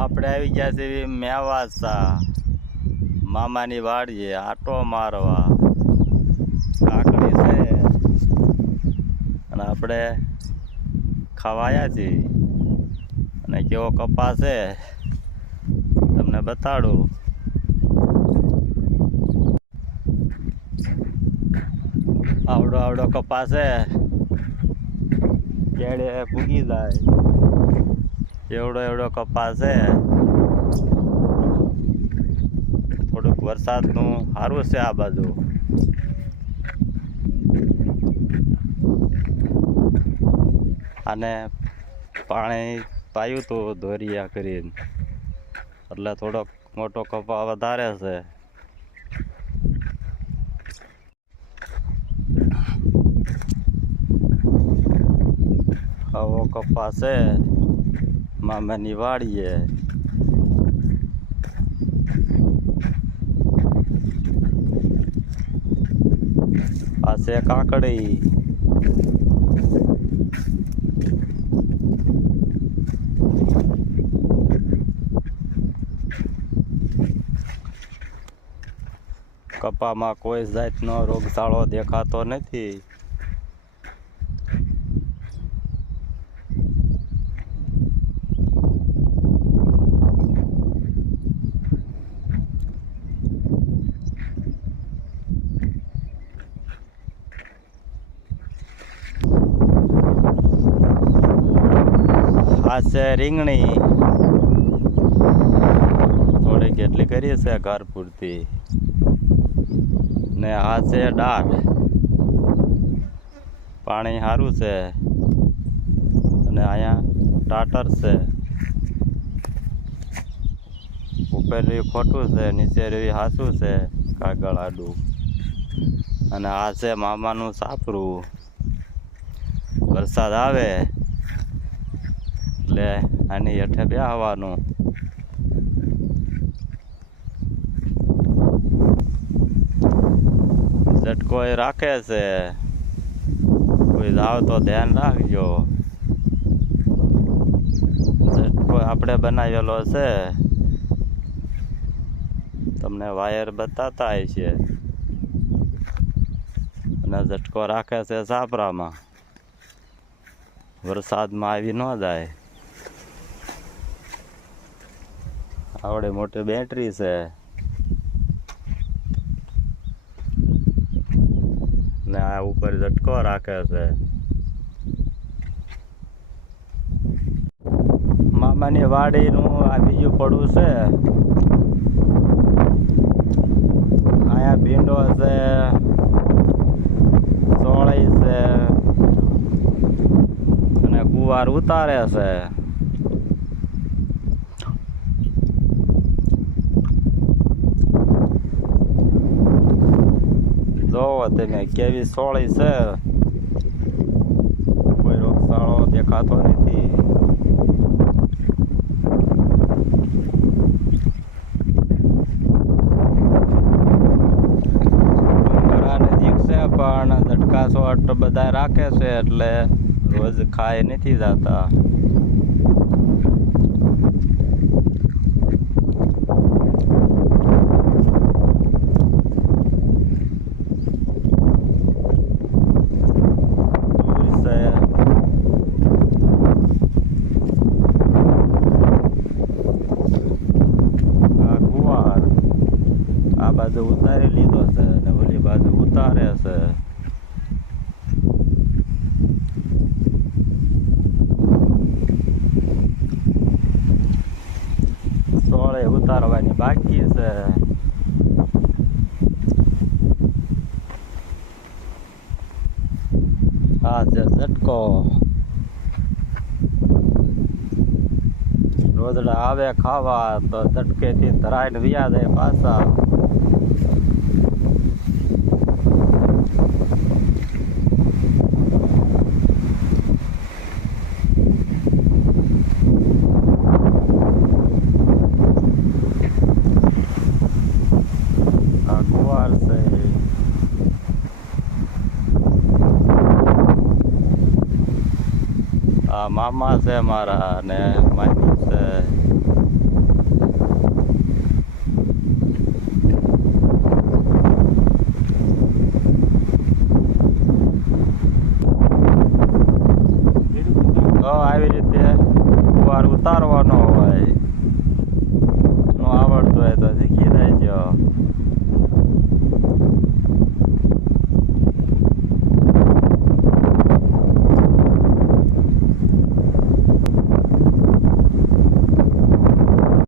આપણે આવી ગયા છે મેવાસા મામાની વાડીએ આટો મારવા. કાકડી છે અને આપણે ખાવાયા છીએ અને કેવો કપાસ છે તમને બતાડું. આવડો આવડો કપાસ છે, કેળે પૂગી જાય એવડો એવડો કપાસ છે. થોડુંક વરસાદનું સારું છે આ બાજુ. અને પાણી પાયું હતું ધોરિયા કરીને એટલે થોડોક મોટો કપા વધારે છે. આવો કપાસ છે મામાની વાડીએ. આ છે કાકડી. કપામાં કોઈ જાતનો રોગચાળો દેખાતો નથી. આ છે રીંગણી, થોડી કેટલી કરી છે ઘર પૂરતી. ને આ છે દાળ. પાણી સારું છે અને અહીંયા ટાટર છે. ઉપર રહ્યું ખોટું છે, નીચે રહ્યું હાસું છે કાગળ આડું. અને આ છે મામાનું સાપરું. વરસાદ આવે એટલે આની હેઠે બેસવાનું. ઝટકો એ રાખે છે, કોઈ જાવ તો ધ્યાન રાખજો. ઝટકો આપણે બનાવેલો છે, તમને વાયર બતાતા હોય છે. અને ઝટકો રાખે છે સાપરામાં, વરસાદમાં આવી ન જાય. આવડે મોટી બેટરી છે ને આ ઉપર ઝટકો રાખે છે. મામાની વાડીનું આ બીજું પડવું છે. અહીંયા ભીંડો છે, ચોળી છે અને ગુવાર ઉતારે છે. જોવો તમે કેવી સોળી છે, કોઈ રોગચાળો દેખાતો નથી. ડુંગરા નજીક છે પણ ઝટકા શોટ બધા રાખે છે એટલે રોજ ખાઈ નથી જતા. આ બાજુ ઉતારી લીધો છે અને ઓલી બાજુ ઉતારે છે. સોળે ઉતારવાની બાકી છે. આ છે ઝટકો. રોજડા આવે ખાવા તો ઝટકેથી ધરાઈને વ્યા જાય પાછા. આ ગુવાર છે. આ મામા છે મારા અને મામી છે.